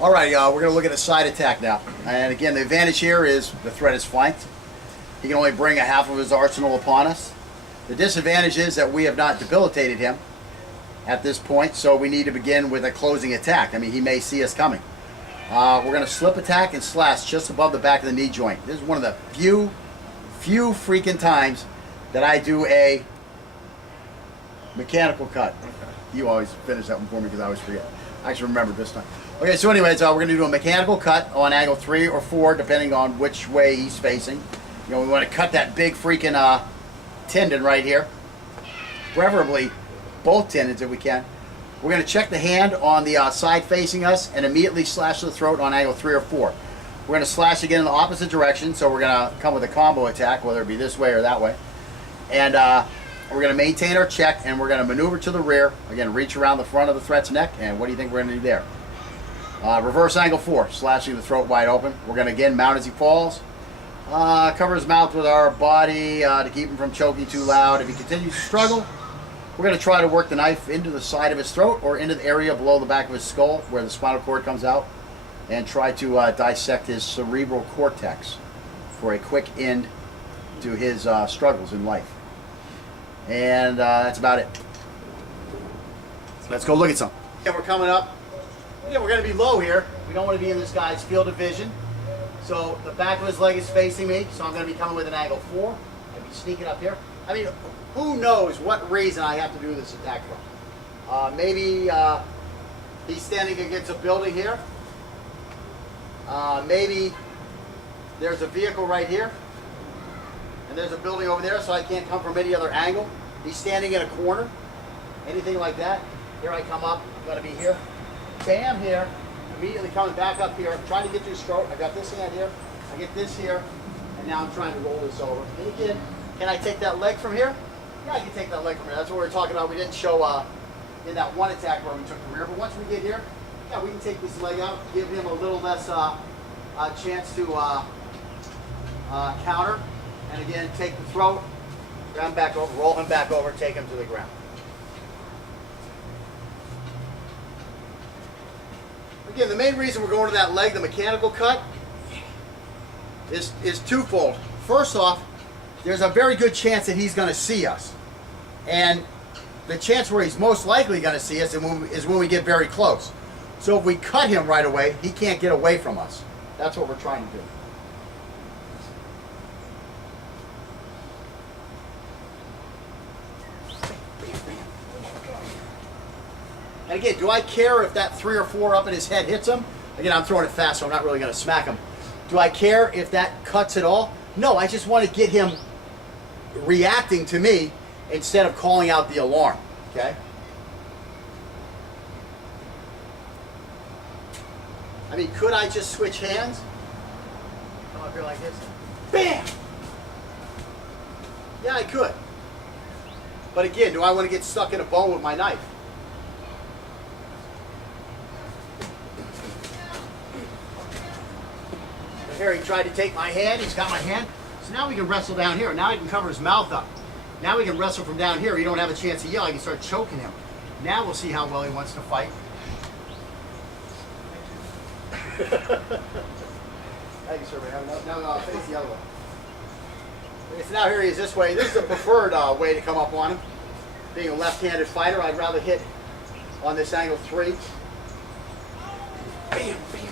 All right, we're going to look at a side attack now. And again, the advantage here is the threat is flanked. He can only bring a half of his arsenal upon us. The disadvantage is that we have not debilitated him at this point, so we need to begin with a closing attack. I mean, he may see us coming. We're going to slip attack and slash just above the back of the knee joint. This is one of the few freaking times that I do a mechanical cut. You always finish that one for me because I always forget. I actually remember this time. Okay, so anyways, we're going to do a mechanical cut on angle 3 or 4, depending on which way he's facing. You know, we want to cut that big freaking tendon right here. Preferably both tendons if we can. We're going to check the hand on the side facing us and immediately slash the throat on angle 3 or 4. We're going to slash again in the opposite direction, so we're going to come with a combo attack, whether it be this way or that way. And we're going to maintain our check, and we're going to maneuver to the rear. Again, reach around the front of the threat's neck, and what do you think we're going to do there? Reverse angle 4, slashing the throat wide open. We're going to again mount as he falls. Cover his mouth with our body to keep him from choking too loud. If he continues to struggle, we're going to try to work the knife into the side of his throat or into the area below the back of his skull where the spinal cord comes out, and try to dissect his cerebral cortex for a quick end to his struggles in life. And that's about it. Let's go look at some. Okay, we're coming up. Again, we're going to be low here. We don't want to be in this guy's field of vision. So the back of his leg is facing me, so I'm going to be coming with an angle 4. I'll be sneaking up here. I mean, who knows what reason I have to do this attack from. Maybe he's standing against a building here. Maybe there's a vehicle right here. And there's a building over there, so I can't come from any other angle. He's standing in a corner. Anything like that. Here I come up. I'm going to be here. Bam, here. Immediately coming back up here. I'm trying to get to his throat. I got this hand here. I get this here. And now I'm trying to roll this over. And again, can I take that leg from here? Yeah, I can take that leg from here. That's what we were talking about. We didn't show in that one attack where we took the rear. But once we get here, yeah, we can take this leg out, give him a little less chance to counter. And again, take the throat, grab him back over, roll him back over, take him to the ground. Again, the main reason we're going to that leg, the mechanical cut, is twofold. First off, there's a very good chance that he's going to see us. And the chance where he's most likely going to see us is when we get very close. So if we cut him right away, he can't get away from us. That's what we're trying to do. And again, do I care if that 3 or 4 up in his head hits him? Again, I'm throwing it fast, so I'm not really going to smack him. Do I care if that cuts at all? No, I just want to get him reacting to me instead of calling out the alarm, okay? I mean, could I just switch hands? Come up here like this. Bam! Yeah, I could. But again, do I want to get stuck in a bone with my knife? Here, he tried to take my hand. He's got my hand. So now we can wrestle down here. Now he can cover his mouth up. Now we can wrestle from down here. You don't have a chance to yell. I can start choking him. Now we'll see how well he wants to fight. Thank you, sir. Now face the other way. Okay, so now here he is this way. This is the preferred way to come up on him. Being a left-handed fighter, I'd rather hit on this angle 3. Bam, bam, bam.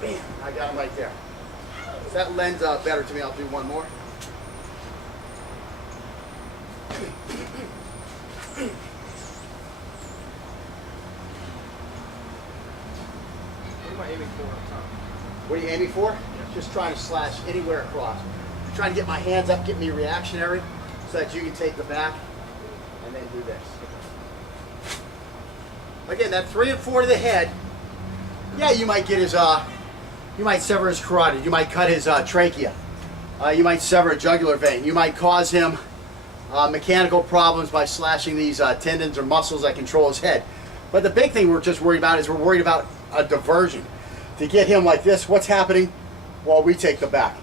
Bam, I got him right there. If that lends better to me, I'll do one more. What am I aiming for up top? What are you aiming for? Yeah. Just trying to slash anywhere across. I'm trying to get my hands up, get me reactionary, so that you can take the back and then do this. Again, that 3 and 4 to the head, yeah, you might get his, you might sever his carotid, you might cut his trachea, you might sever a jugular vein, you might cause him mechanical problems by slashing these tendons or muscles that control his head. But the big thing we're just worried about is we're worried about a diversion. To get him like this, what's happening while we take the back?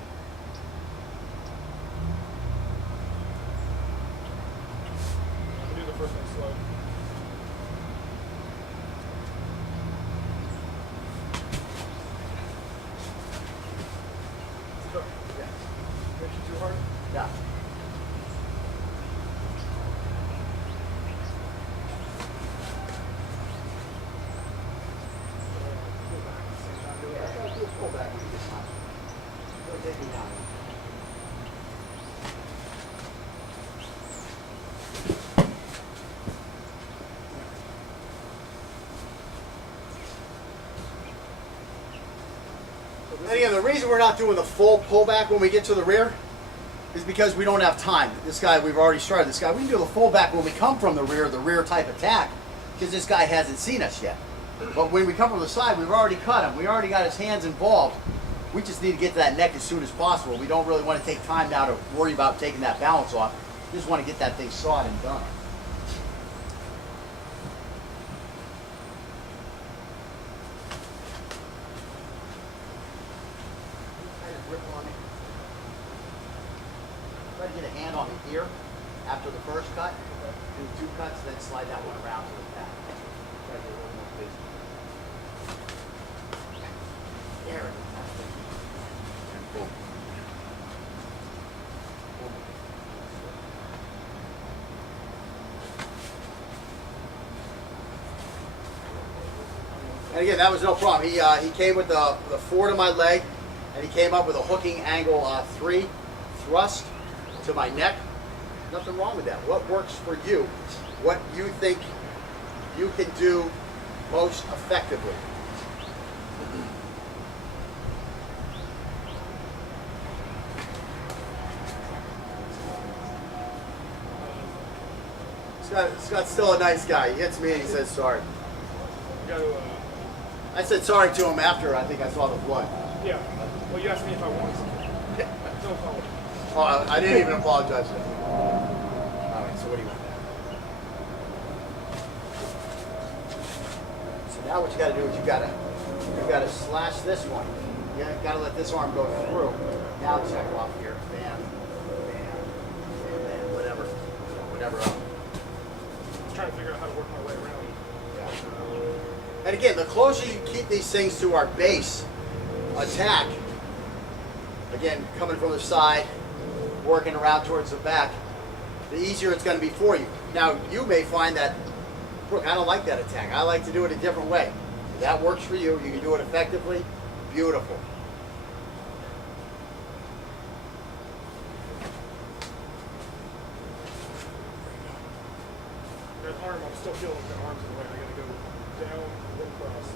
I'll do the first one slow. And again, the reason we're not doing the full pullback when we get to the rear is because we don't have time. This guy, we've already started this guy. We can do the full back when we come from the rear type attack, because this guy hasn't seen us yet. But when we come from the side, we've already cut him. We already got his hands involved. We just need to get to that neck as soon as possible. We don't really want to take time now to worry about taking that balance off. We just want to get that thing sawed and done. Try to get a hand on me here after the first cut. Do 2 cuts, then slide that one around to the back. Try to get a little more busy. There it is. And boom. And again, that was no problem. He came with the forward of my leg, and he came up with a hooking angle 3 thrust to my neck. Nothing wrong with that. What works for you? What you think you can do most effectively? Scott's still a nice guy. He hits me and he says sorry. You got to, I said sorry to him after I think I saw the blood. yeah. Well, you asked me if I wanted some. No problem. Oh, I didn't even apologize to him. All right, so what do you want now? So now what you got to do is you got to slash this one. You got to let this arm go through. Now check off here. Bam, bam, bam, whatever. I was trying to figure out how to work my way around. Yeah. And again, the closer you keep these things to our base attack, again, coming from the side, working around towards the back, the easier it's going to be for you. Now, you may find that, Brooke, I don't like that attack. I like to do it a different way. If that works for you, you can do it effectively, beautiful. That arm, I'm still feeling like the arm's in the way. I got to go down, then across.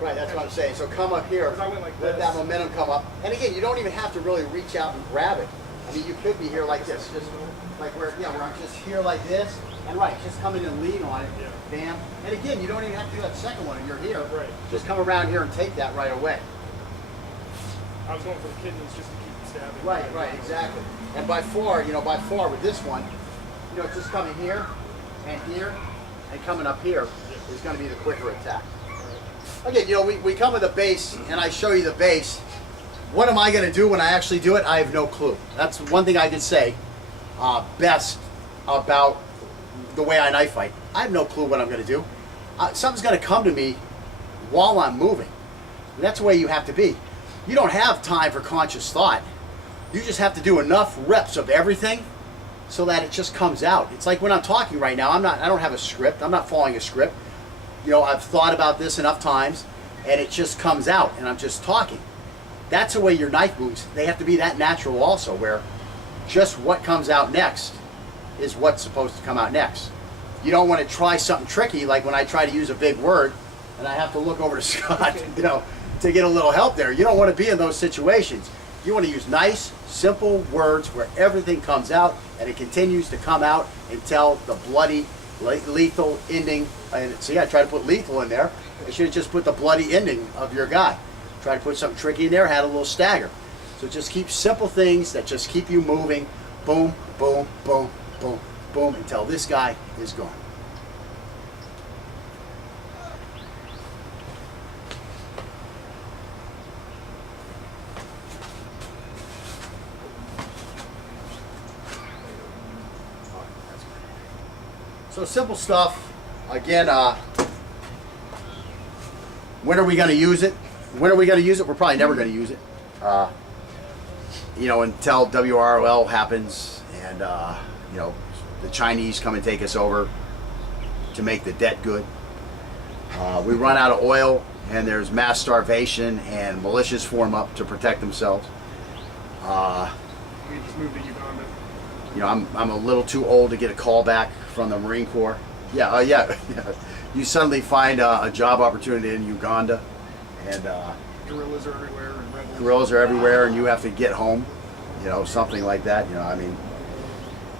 Right, that's what I'm saying. So come up here, 'Cause I went like let this. that momentum come up. And again, you don't even have to really reach out and grab it. I mean, you could be here like this, just like where I'm just here like this, and right, just come in and lean on it, Yeah. bam. And again, you don't even have to do that second one if you're here. Right. Just come around here and take that right away. I was going for the kidneys just to keep stabbing. Right, exactly. And by far with this one, just coming here, and coming up here is going to be the quicker attack. Again, we come with a base, and I show you the base. What am I going to do when I actually do it? I have no clue. That's one thing I can say best about the way I knife fight. I have no clue what I'm going to do. Something's going to come to me while I'm moving. And that's the way you have to be. You don't have time for conscious thought. You just have to do enough reps of everything so that it just comes out. It's like when I'm talking right now, I don't have a script. I'm not following a script. I've thought about this enough times, and it just comes out, and I'm just talking. That's the way your knife moves. They have to be that natural also, where just what comes out next is what's supposed to come out next. You don't want to try something tricky, like when I try to use a big word, and I have to look over to Scott, to get a little help there. You don't want to be in those situations. You want to use nice, simple words where everything comes out, and it continues to come out until the bloody, lethal ending. And see, I tried to put lethal in there. I should have just put the bloody ending of your guy. Try to put something tricky in there, had a little stagger. So just keep simple things that just keep you moving. Boom, boom, boom, boom, boom, until this guy is gone. So simple stuff. Again, when are we going to use it? When are we going to use it? We're probably never going to use it. Until WROL happens and, the Chinese come and take us over to make the debt good. We run out of oil and there's mass starvation and militias form up to protect themselves. We just moved to Uganda. I'm a little too old to get a call back from the Marine Corps. Yeah. You suddenly find a job opportunity in Uganda, and Gorillas are everywhere and rebels. Gorillas are everywhere, and you have to get home. You know, something like that. You know, I mean,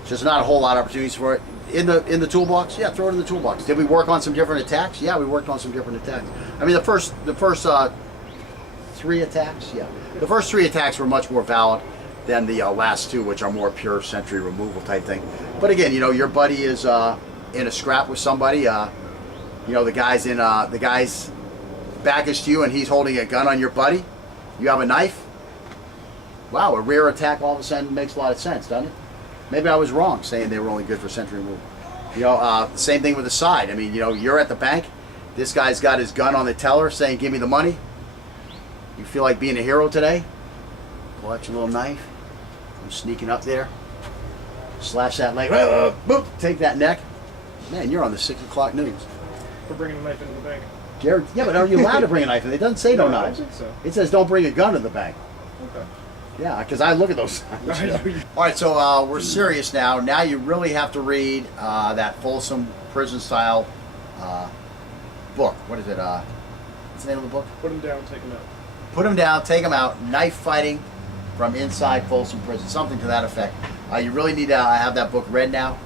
just not a whole lot of opportunities for it. In the toolbox, yeah, throw it in the toolbox. Did we work on some different attacks? Yeah, we worked on some different attacks. I mean, the first 3 attacks, yeah. The first 3 attacks were much more valid than the last 2, which are more pure sentry removal type thing. But again, you know, your buddy is in a scrap with somebody. You know, the guy's back is to you, and he's holding a gun on your buddy. You have a knife. Wow, a rear attack all of a sudden makes a lot of sense, doesn't it? Maybe I was wrong saying they were only good for sentry removal. You know, same thing with the side. I mean, you know, you're at the bank. This guy's got his gun on the teller saying, "Give me the money." You feel like being a hero today? Pull out your little knife. I'm sneaking up there. Slash that leg. Boop. Take that neck. Man, you're on the 6 o'clock news. For bringing a knife into the bank. Jared, yeah, but are you allowed to bring a knife? It doesn't say no I don't knives. think so. It says don't bring a gun to the bank. Okay. Yeah, because I look at those signs. All right, so we're serious now. Now you really have to read that Folsom prison style book. What is it? What's the name of the book? Put him down, take him out. Put him down, take him out. Knife fighting from inside Folsom prison. Something to that effect. You really need to have that book read now.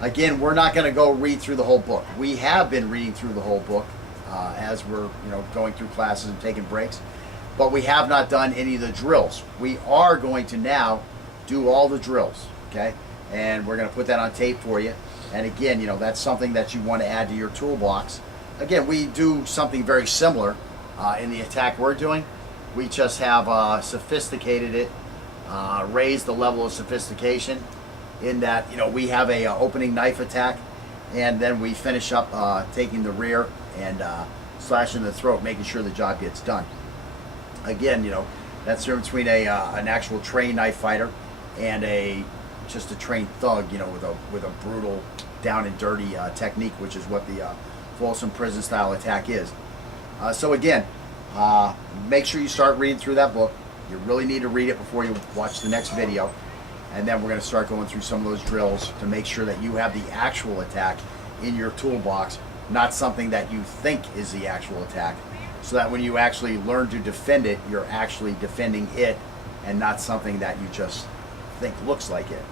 Again, we're not going to go read through the whole book. We have been reading through the whole book as we're going through classes and taking breaks. But we have not done any of the drills. We are going to now do all the drills, okay? And we're going to put that on tape for you. And again, that's something that you want to add to your toolbox. Again, we do something very similar in the attack we're doing. We just have sophisticated it, raised the level of sophistication in that, we have a opening knife attack, and then we finish up taking the rear and slashing the throat, making sure the job gets done. Again, that's the difference between an actual trained knife fighter and just a trained thug, with a brutal, down and dirty technique, which is what the Folsom prison style attack is. So again, make sure you start reading through that book. You really need to read it before you watch the next video, and then we're going to start going through some of those drills to make sure that you have the actual attack in your toolbox, not something that you think is the actual attack, so that when you actually learn to defend it, you're actually defending it and not something that you just think looks like it.